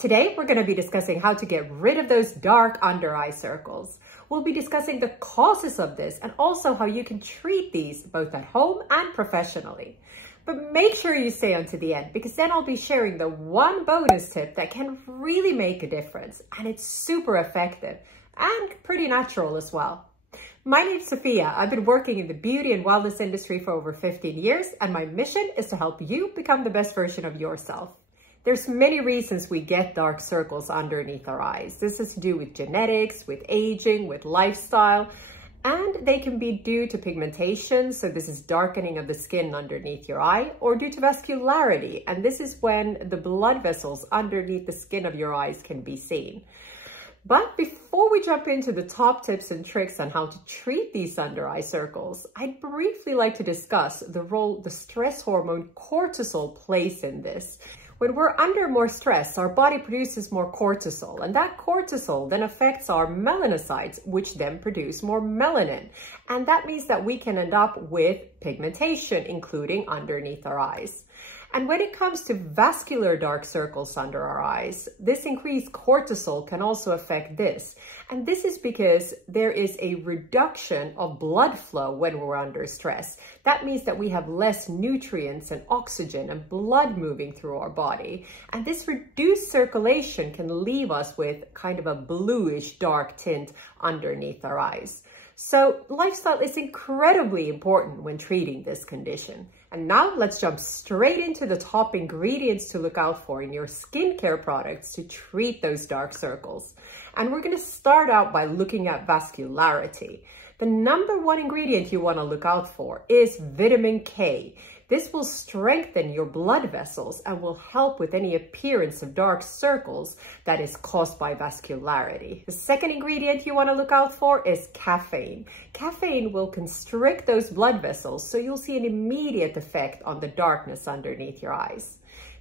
Today, we're going to be discussing how to get rid of those dark under eye circles. We'll be discussing the causes of this and also how you can treat these both at home and professionally. But make sure you stay on to the end because then I'll be sharing the one bonus tip that can really make a difference, and it's super effective and pretty natural as well. My name's Sophia. I've been working in the beauty and wellness industry for over 15 years, and my mission is to help you become the best version of yourself. There's many reasons we get dark circles underneath our eyes. This has to do with genetics, with aging, with lifestyle, and they can be due to pigmentation. So this is darkening of the skin underneath your eye, or due to vascularity. And this is when the blood vessels underneath the skin of your eyes can be seen. But before we jump into the top tips and tricks on how to treat these under eye circles, I'd briefly like to discuss the role the stress hormone cortisol plays in this. When we're under more stress, our body produces more cortisol, and that cortisol then affects our melanocytes, which then produce more melanin. And that means that we can end up with pigmentation, including underneath our eyes. And when it comes to vascular dark circles under our eyes, this increased cortisol can also affect this. And this is because there is a reduction of blood flow when we're under stress. That means that we have less nutrients and oxygen and blood moving through our body. And this reduced circulation can leave us with kind of a bluish dark tint underneath our eyes. So lifestyle is incredibly important when treating this condition. And now let's jump straight into the top ingredients to look out for in your skincare products to treat those dark circles. And we're going to start out by looking at vascularity. The number one ingredient you want to look out for is vitamin K. This will strengthen your blood vessels and will help with any appearance of dark circles that is caused by vascularity. The second ingredient you want to look out for is caffeine. Caffeine will constrict those blood vessels, so you'll see an immediate effect on the darkness underneath your eyes.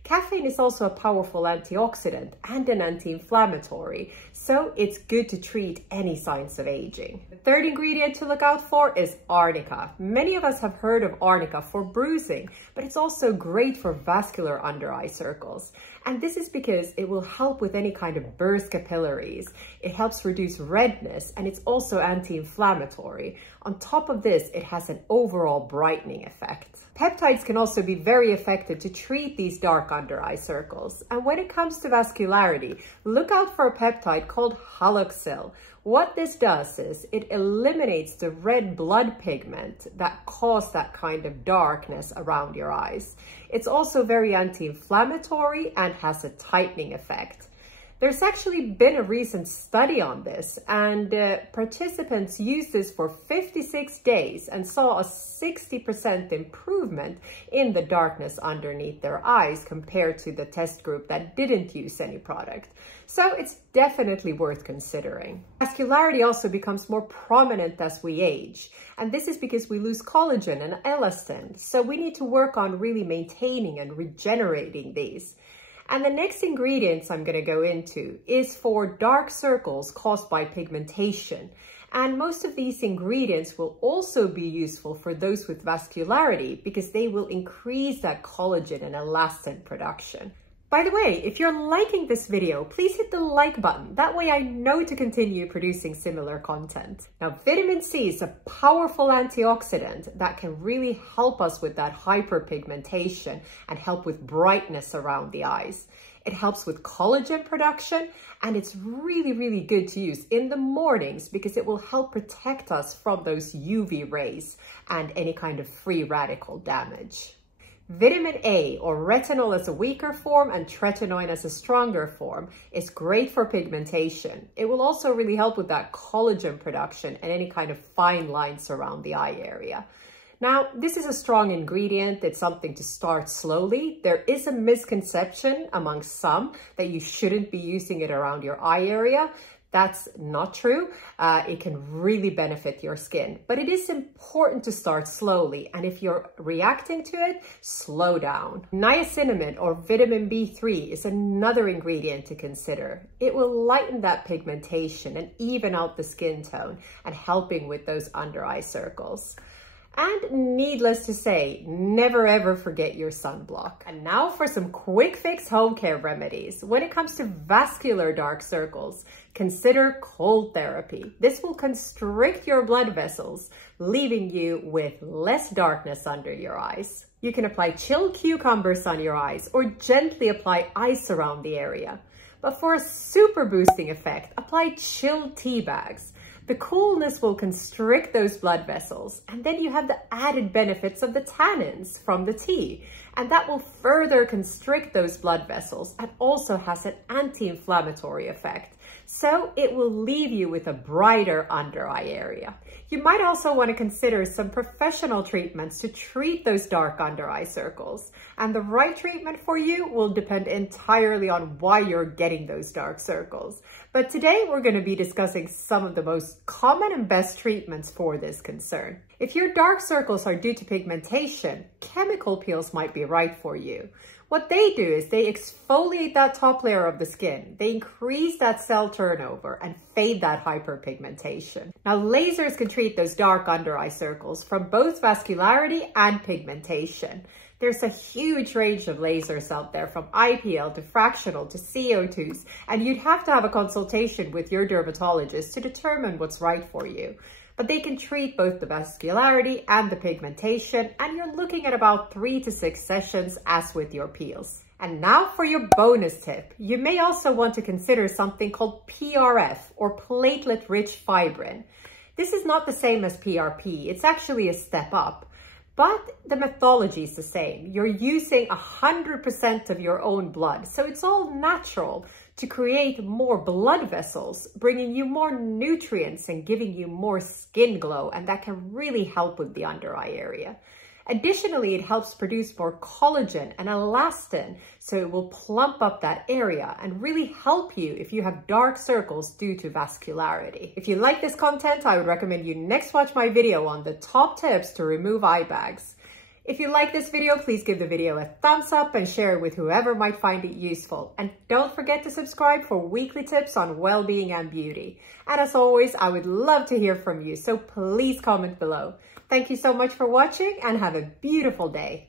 Caffeine is also a powerful antioxidant and an anti-inflammatory, so it's good to treat any signs of aging. The third ingredient to look out for is arnica. Many of us have heard of arnica for bruising, but it's also great for vascular under eye circles. And this is because it will help with any kind of burst capillaries. It helps reduce redness, and it's also anti-inflammatory. On top of this, it has an overall brightening effect. Peptides can also be very effective to treat these dark under eye circles. And when it comes to vascularity, look out for a peptide called haloxyl. What this does is it eliminates the red blood pigment that causes that kind of darkness around your eyes. It's also very anti-inflammatory and has a tightening effect. There's actually been a recent study on this, and participants used this for 56 days and saw a 60% improvement in the darkness underneath their eyes compared to the test group that didn't use any product. So it's definitely worth considering. Vascularity also becomes more prominent as we age, and this is because we lose collagen and elastin, so we need to work on really maintaining and regenerating these. And the next ingredients I'm going to go into is for dark circles caused by pigmentation. And most of these ingredients will also be useful for those with vascularity because they will increase that collagen and elastin production. By the way, if you're liking this video, please hit the like button. That way I know to continue producing similar content. Now, vitamin C is a powerful antioxidant that can really help us with that hyperpigmentation and help with brightness around the eyes. It helps with collagen production, and it's really, really good to use in the mornings because it will help protect us from those UV rays and any kind of free radical damage. Vitamin A, or retinol as a weaker form and tretinoin as a stronger form, is great for pigmentation. It will also really help with that collagen production and any kind of fine lines around the eye area. Now, this is a strong ingredient. It's something to start slowly. There is a misconception among some that you shouldn't be using it around your eye area. That's not true. It can really benefit your skin, but it is important to start slowly. And if you're reacting to it, slow down. Niacinamide, or vitamin B3, is another ingredient to consider. It will lighten that pigmentation and even out the skin tone and helping with those under eye circles. And needless to say, never ever forget your sunblock. And now for some quick fix home care remedies. When it comes to vascular dark circles, consider cold therapy. This will constrict your blood vessels, leaving you with less darkness under your eyes. You can apply chilled cucumbers on your eyes or gently apply ice around the area. But for a super boosting effect, apply chilled tea bags. The coolness will constrict those blood vessels, and then you have the added benefits of the tannins from the tea, and that will further constrict those blood vessels and also has an anti-inflammatory effect. So it will leave you with a brighter under eye area. You might also want to consider some professional treatments to treat those dark under eye circles. And the right treatment for you will depend entirely on why you're getting those dark circles. But today we're going to be discussing some of the most common and best treatments for this concern. If your dark circles are due to pigmentation, chemical peels might be right for you. What they do is they exfoliate that top layer of the skin. They increase that cell turnover and fade that hyperpigmentation. Now, lasers can treat those dark under eye circles from both vascularity and pigmentation. There's a huge range of lasers out there, from IPL to fractional to CO2s, and you'd have to have a consultation with your dermatologist to determine what's right for you. But they can treat both the vascularity and the pigmentation, and you're looking at about 3 to 6 sessions as with your peels. And now for your bonus tip. You may also want to consider something called PRF, or platelet-rich fibrin. This is not the same as PRP, it's actually a step up. But the methodology is the same. You're using 100% of your own blood, so it's all natural to create more blood vessels, bringing you more nutrients and giving you more skin glow, and that can really help with the under eye area. Additionally, it helps produce more collagen and elastin, so it will plump up that area and really help you if you have dark circles due to vascularity. If you like this content, I would recommend you next watch my video on the top tips to remove eye bags. If you like this video, please give the video a thumbs up and share it with whoever might find it useful. And don't forget to subscribe for weekly tips on well-being and beauty. And as always, I would love to hear from you, so please comment below. Thank you so much for watching and have a beautiful day.